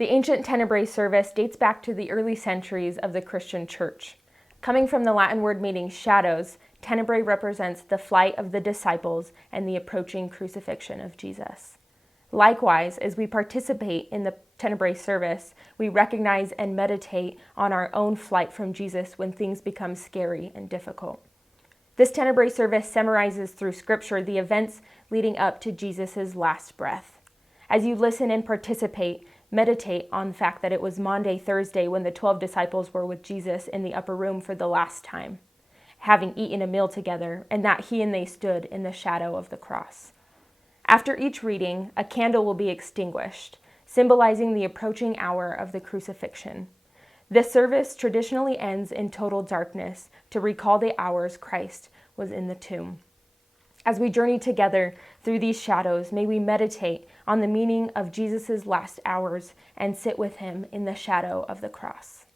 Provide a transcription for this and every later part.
The ancient Tenebrae Service dates back to the early centuries of the Christian church. Coming from the Latin word meaning shadows, Tenebrae represents the flight of the disciples and the approaching crucifixion of Jesus. Likewise, as we participate in the Tenebrae Service, we recognize and meditate on our own flight from Jesus when things become scary and difficult. This Tenebrae Service summarizes through Scripture the events leading up to Jesus' last breath. As you listen and participate, meditate on the fact that it was Maundy Thursday when the 12 disciples were with Jesus in the upper room for the last time, having eaten a meal together, and that he and they stood in the shadow of the cross. After each reading, a candle will be extinguished, symbolizing the approaching hour of the crucifixion. This service traditionally ends in total darkness to recall the hours Christ was in the tomb. As we journey together through these shadows, may we meditate on the meaning of Jesus' last hours and sit with him in the shadow of the cross.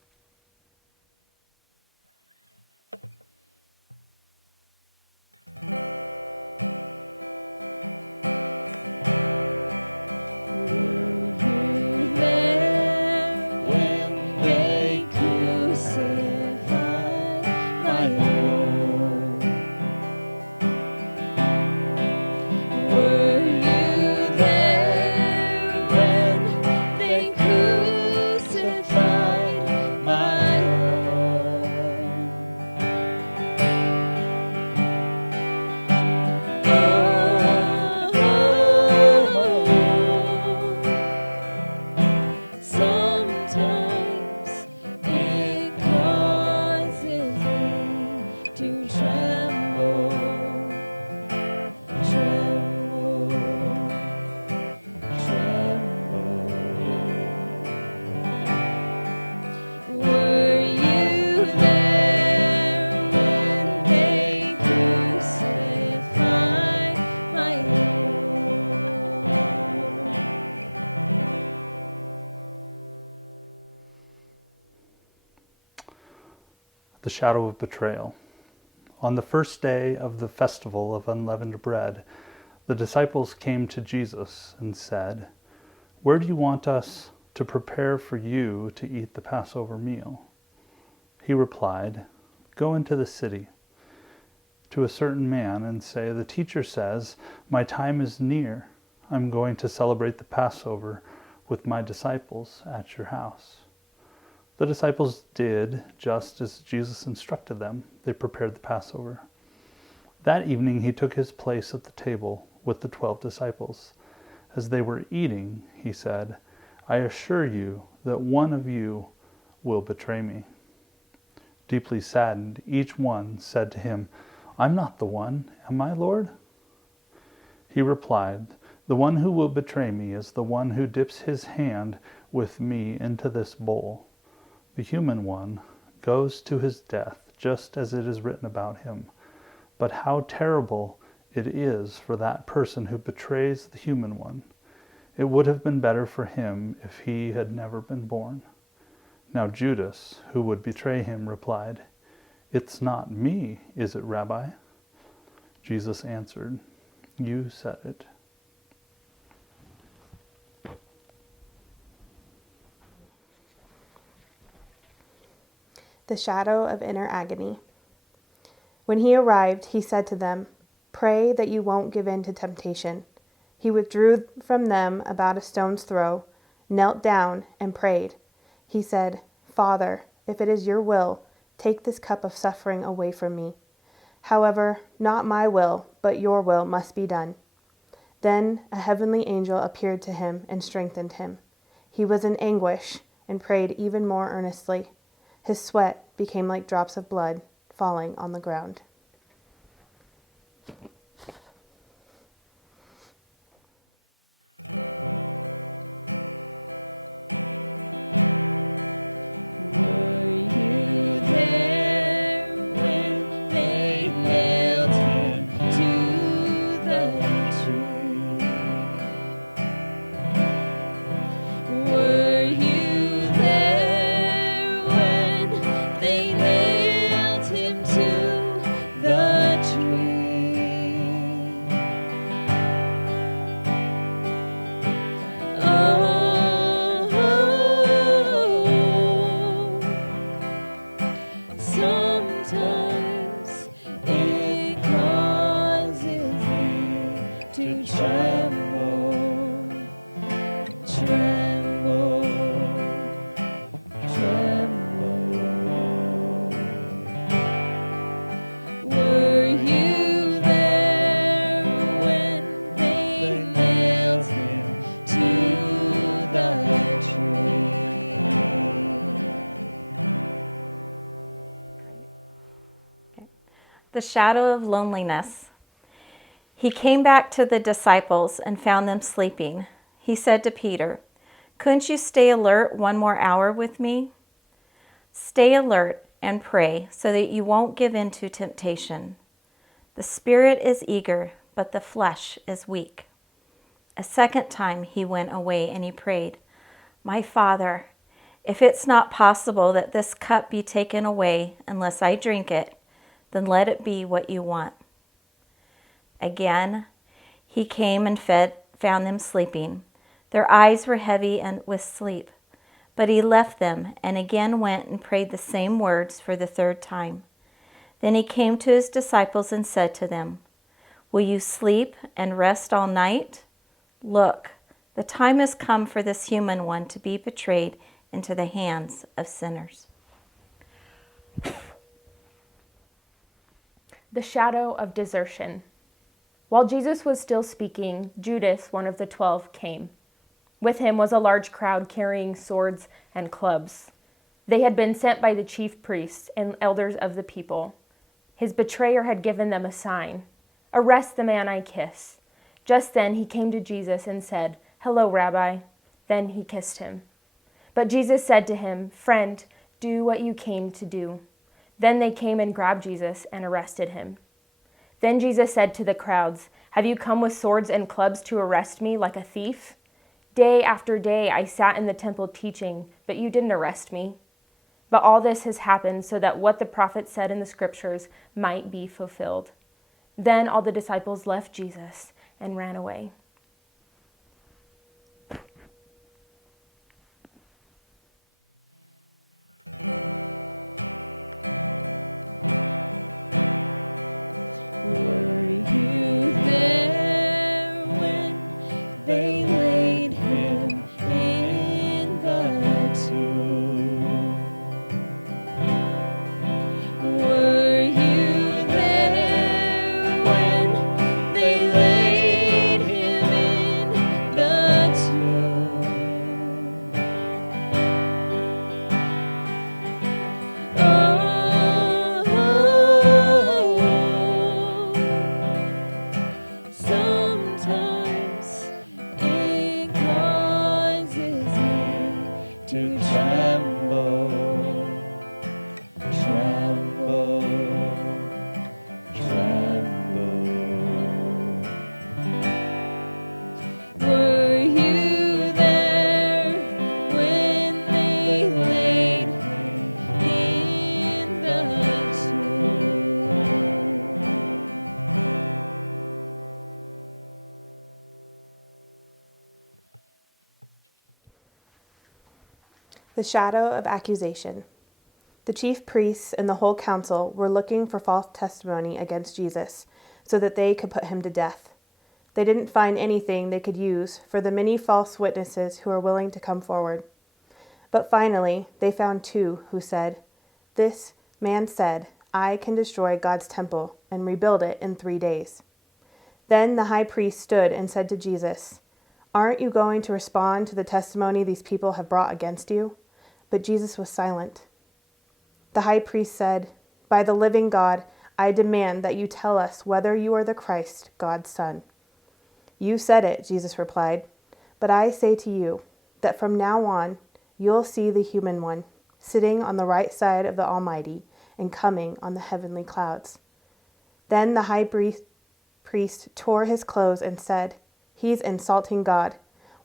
The shadow of betrayal. On the first day of the festival of unleavened bread, the disciples came to Jesus and said, "Where do you want us to prepare for you to eat the Passover meal?" He replied, "Go into the city to a certain man and say, 'The teacher says, my time is near. I'm going to celebrate the Passover with my disciples at your house.'" The disciples did just as Jesus instructed them. They prepared the Passover. That evening he took his place at the table with the 12 disciples. As they were eating, he said, "I assure you that one of you will betray me." Deeply saddened, each one said to him, "I'm not the one, am I, Lord?" He replied, "The one who will betray me is the one who dips his hand with me into this bowl. The human one goes to his death, just as it is written about him. But how terrible it is for that person who betrays the human one. It would have been better for him if he had never been born." Now Judas, who would betray him, replied, "It's not me, is it, Rabbi?" Jesus answered, "You said it." The shadow of inner agony. When he arrived, he said to them, "Pray that you won't give in to temptation." He withdrew from them about a stone's throw, knelt down, and prayed. He said, "Father, if it is your will, take this cup of suffering away from me. However, not my will, but your will must be done." Then a heavenly angel appeared to him and strengthened him. He was in anguish and prayed even more earnestly. His sweat became like drops of blood falling on the ground. The shadow of loneliness. He came back to the disciples and found them sleeping. He said to Peter, "Couldn't you stay alert 1 more hour with me? Stay alert and pray so that you won't give in to temptation. The spirit is eager, but the flesh is weak." A second time he went away and he prayed, "My Father, if it's not possible that this cup be taken away unless I drink it, then let it be what you want." Again, he came and found them sleeping. Their eyes were heavy and with sleep. But he left them and again went and prayed the same words for the third time. Then he came to his disciples and said to them, "Will you sleep and rest all night? Look, the time has come for this human one to be betrayed into the hands of sinners." The shadow of desertion. While Jesus was still speaking, Judas, one of the 12, came. With him was a large crowd carrying swords and clubs. They had been sent by the chief priests and elders of the people. His betrayer had given them a sign: "Arrest the man I kiss." Just then he came to Jesus and said, "Hello, Rabbi." Then he kissed him. But Jesus said to him, "Friend, do what you came to do." Then they came and grabbed Jesus and arrested him. Then Jesus said to the crowds, "Have you come with swords and clubs to arrest me like a thief? Day after day I sat in the temple teaching, but you didn't arrest me." But all this has happened so that what the prophet said in the scriptures might be fulfilled. Then all the disciples left Jesus and ran away. Were you there when they laid him in the tomb? Were you there when they laid him in the tomb? Sometimes it causes me to tremble, tremble, tremble. Were you there when they laid him in the tomb? The shadow of accusation. The chief priests and the whole council were looking for false testimony against Jesus so that they could put him to death. They didn't find anything they could use for the many false witnesses who were willing to come forward. But finally, they found 2 who said, "This man said, I can destroy God's temple and rebuild it in 3 days." Then the high priest stood and said to Jesus, "Aren't you going to respond to the testimony these people have brought against you?" But Jesus was silent. The high priest said, "By the living God, I demand that you tell us whether you are the Christ, God's Son." "You said it," Jesus replied, "but I say to you that from now on you'll see the human one sitting on the right side of the Almighty and coming on the heavenly clouds." Then the high priest tore his clothes and said, "He's insulting God.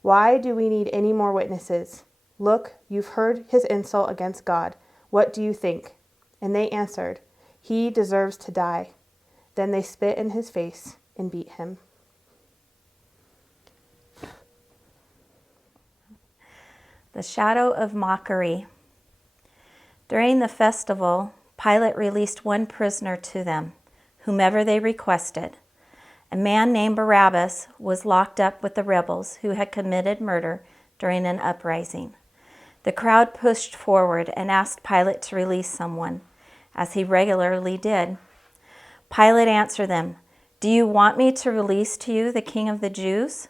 Why do we need any more witnesses? Look, you've heard his insult against God. What do you think?" And they answered, "He deserves to die." Then they spit in his face and beat him. The shadow of mockery. During the festival, Pilate released one prisoner to them, whomever they requested. A man named Barabbas was locked up with the rebels who had committed murder during an uprising. The crowd pushed forward and asked Pilate to release someone, as he regularly did. Pilate answered them, "Do you want me to release to you the King of the Jews?"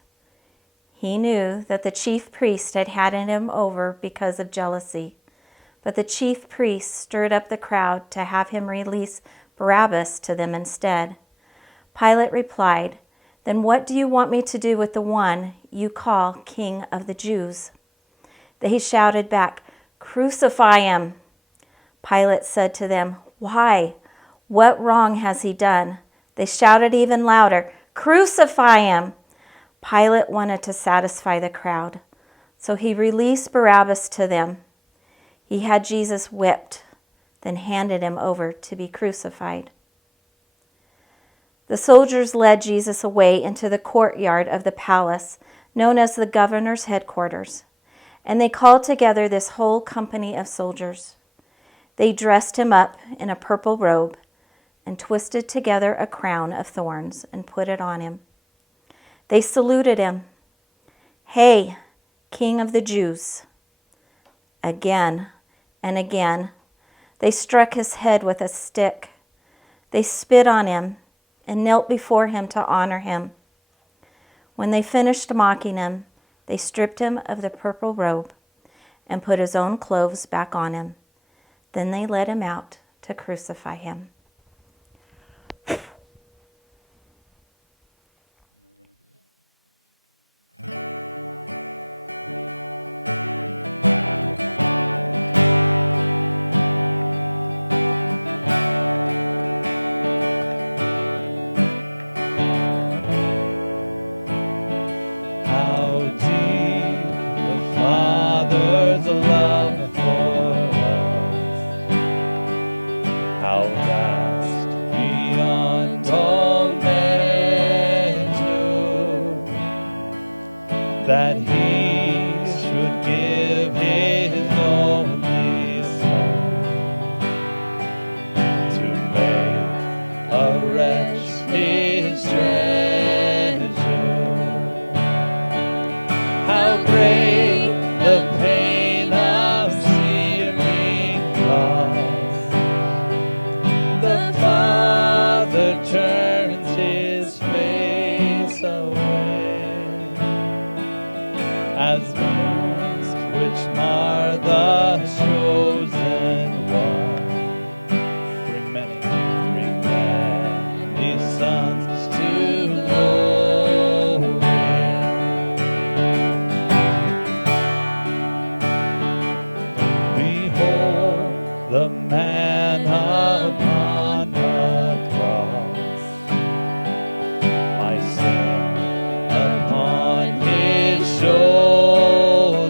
He knew that the chief priest had handed him over because of jealousy, but the chief priest stirred up the crowd to have him release Barabbas to them instead. Pilate replied, "Then what do you want me to do with the one you call King of the Jews?" They shouted back, "Crucify him!" Pilate said to them, "Why? What wrong has he done?" They shouted even louder, "Crucify him!" Pilate wanted to satisfy the crowd, so he released Barabbas to them. He had Jesus whipped, then handed him over to be crucified. The soldiers led Jesus away into the courtyard of the palace, known as the governor's headquarters, and they called together this whole company of soldiers. They dressed him up in a purple robe and twisted together a crown of thorns and put it on him. They saluted him, "Hey, King of the Jews." Again and again, they struck his head with a stick. They spit on him and knelt before him to honor him. When they finished mocking him, they stripped him of the purple robe and put his own clothes back on him. Then they led him out to crucify him. How deep the Father's love for us, how vast beyond all measure, that He should give His only Son to make a wretch His treasure. How great the pain of searing cross! The Father turns His face away, as wounds which mar the chosen one bring many sons to glory. Behold the man upon the cross, my sin upon His shoulders.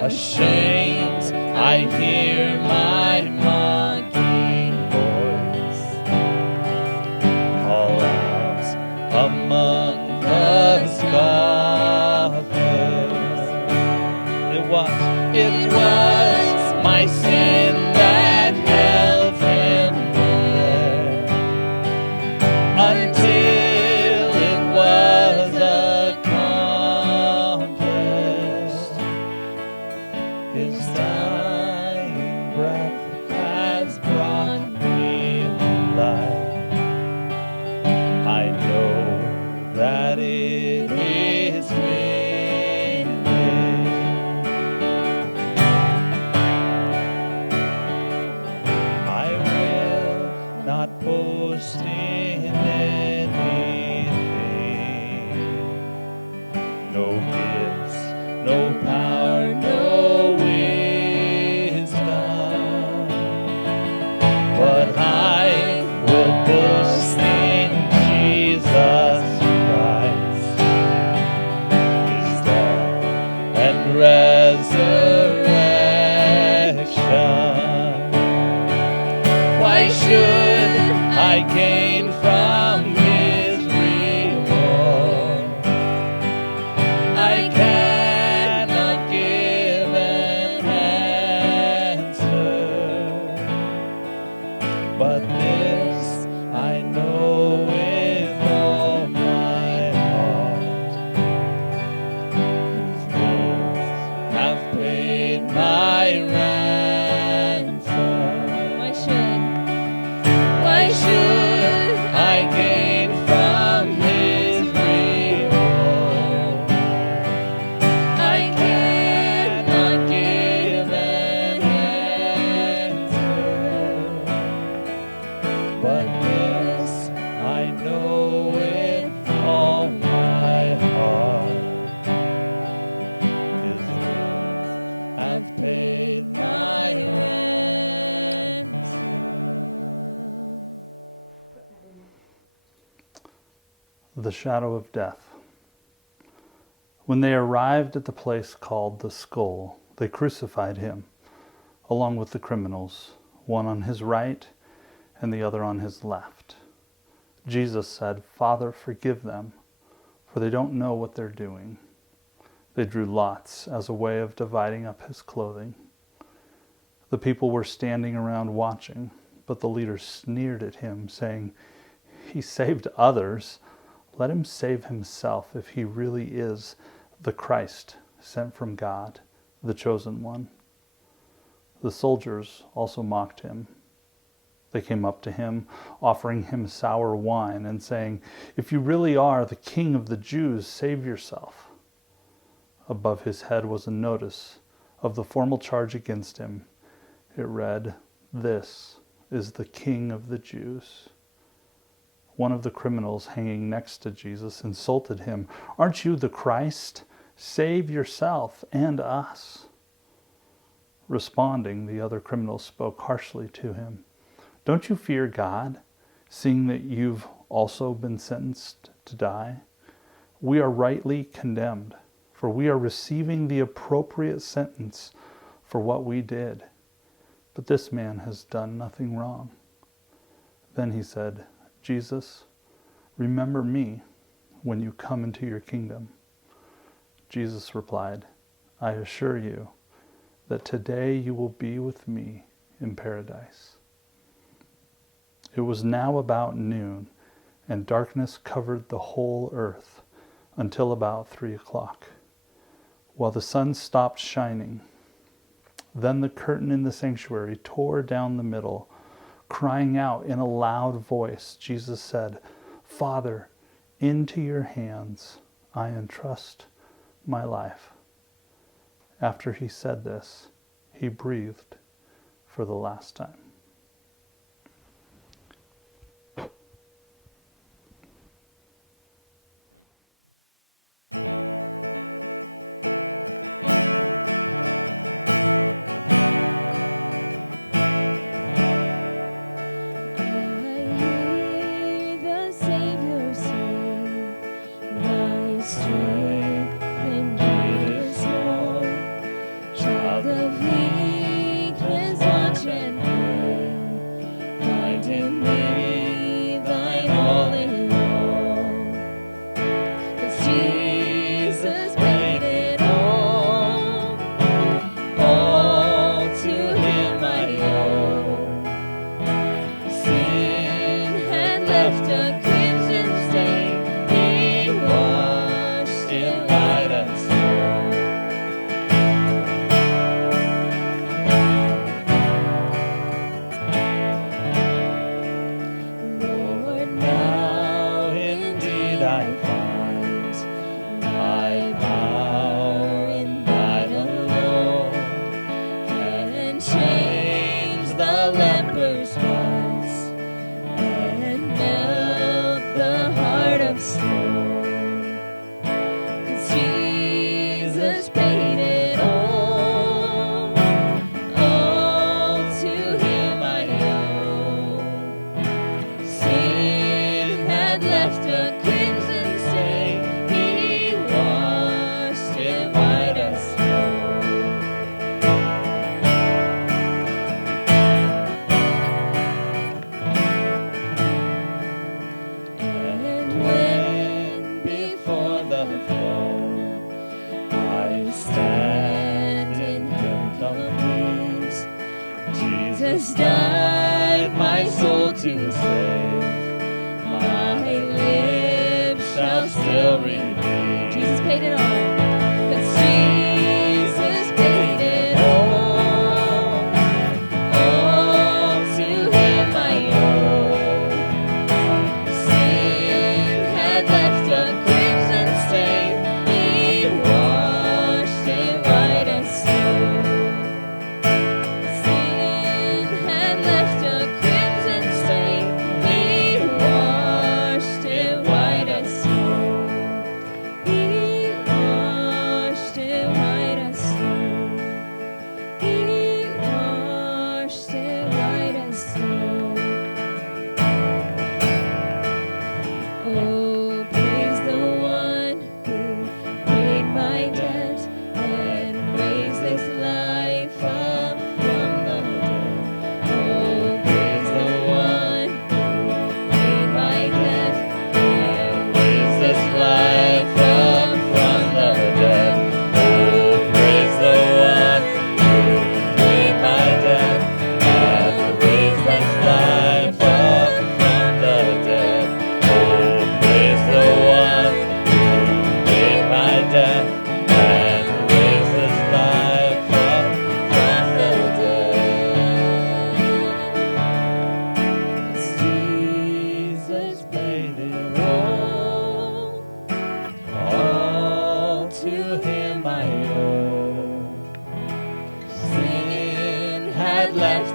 Ashamed, I hear my mocking voice call out among the scoffers. It was my sin that held Him there until it was accomplished. His dying breath has brought me life. I know that it is finished. Not boast in anything, no gifts, no power, no wisdom, but I will boast in Jesus Christ, His death and resurrection. Why should I gain from His reward? I cannot give an answer, but this I know with all my heart: His wounds have paid my ransom. Why should the shadow of death. When they arrived at the place called the Skull, they crucified him, along with the criminals, one on his right and the other on his left. Jesus said, "Father, forgive them, for they don't know what they're doing." They drew lots as a way of dividing up his clothing. The people were standing around watching, but the leaders sneered at him, saying, "He saved others. Let him save himself if he really is the Christ sent from God, the chosen one." The soldiers also mocked him. They came up to him, offering him sour wine and saying, "If you really are the King of the Jews, save yourself." Above his head was a notice of the formal charge against him. It read, "This is the King of the Jews." One of the criminals hanging next to Jesus insulted him, "Aren't you the Christ? Save yourself and us." Responding, the other criminal spoke harshly to him. "Don't you fear God, seeing that you've also been sentenced to die? We are rightly condemned, for we are receiving the appropriate sentence for what we did. But this man has done nothing wrong." Then he said, "Jesus, remember me when you come into your kingdom." Jesus replied, "I assure you that today you will be with me in paradise." It was now about noon, and darkness covered the whole earth until about 3 o'clock, while the sun stopped shining. Then the curtain in the sanctuary tore down the middle. Crying out in a loud voice, Jesus said, "Father, into your hands I entrust my life." After he said this, he breathed for the last time. Jesus died my soul to save. My lips shall still remain. Jesus paid it all. 'Cause Jesus paid it all. All to him I owe. Sin had left a crimson stain. He washed it white as snow. He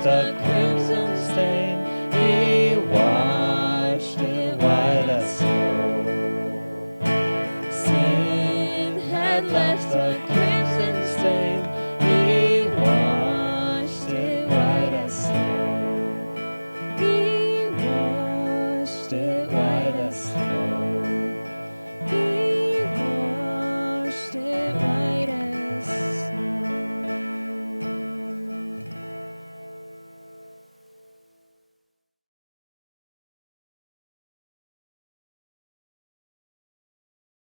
the